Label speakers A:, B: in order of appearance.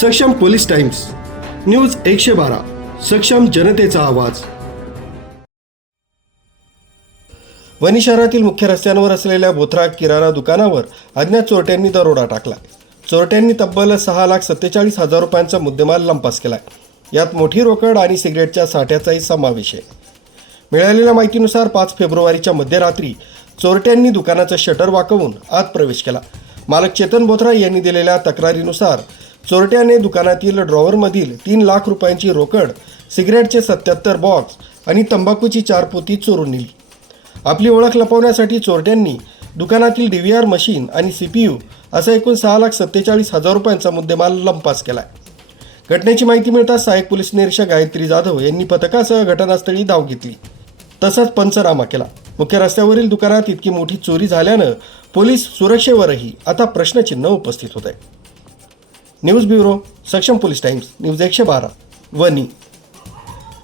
A: सक्षम police times news एकशे बारा सक्षम जनतेचा आवाज. वणी शहरातील मुख्य रस्त्यांवर असलेल्या बोथरा किराणा दुकानावर अज्ञात चोरट्यांनी दरोडा टाकला. चोरट्यांनी तब्बल सहा लाख सत्तेचाळीस हजार रुपयांचा मुद्देमाल लंपास केलाय. यात मोठी रोकड आणि सिगरेटच्या साठ्याचाही समावेश आहे. मिळालेल्या माहितीनुसार पाच फेब्रुवारीच्या मध्यरात्री चोरट्यांनी दुकानाचं शटर वाकवून आत प्रवेश केला. मालक चेतन बोथरा यांनी दिलेल्या तक्रारीनुसार चोरट्याने दुकानातील ड्रॉवरमधील तीन लाख रुपयांची रोकड सिगरेटचे सत्याहत्तर बॉक्स आणि तंबाखूची चार पोती चोरून नेली. आपली ओळख लपवण्यासाठी चोरट्यांनी दुकानातील डी व्ही आर मशीन आणि सी पी यू असा एकूण सहा लाख सत्तेचाळीस हजार रुपयांचा मुद्देमाल लंपास आहे घटनेची माहिती मिळताच सहाय्यक पोलीस निरीक्षक गायत्री जाधव यांनी पथकासह घटनास्थळी धाव घेतली. तसंच पंचनामा केला. मुख्य रस्त्यावरील दुकानात इतकी मोठी चोरी झाल्यानं पोलीस सुरक्षेवरही आता प्रश्नचिन्ह उपस्थित होत आहे news bureau Saksham Police Times News एकशे बारा वनी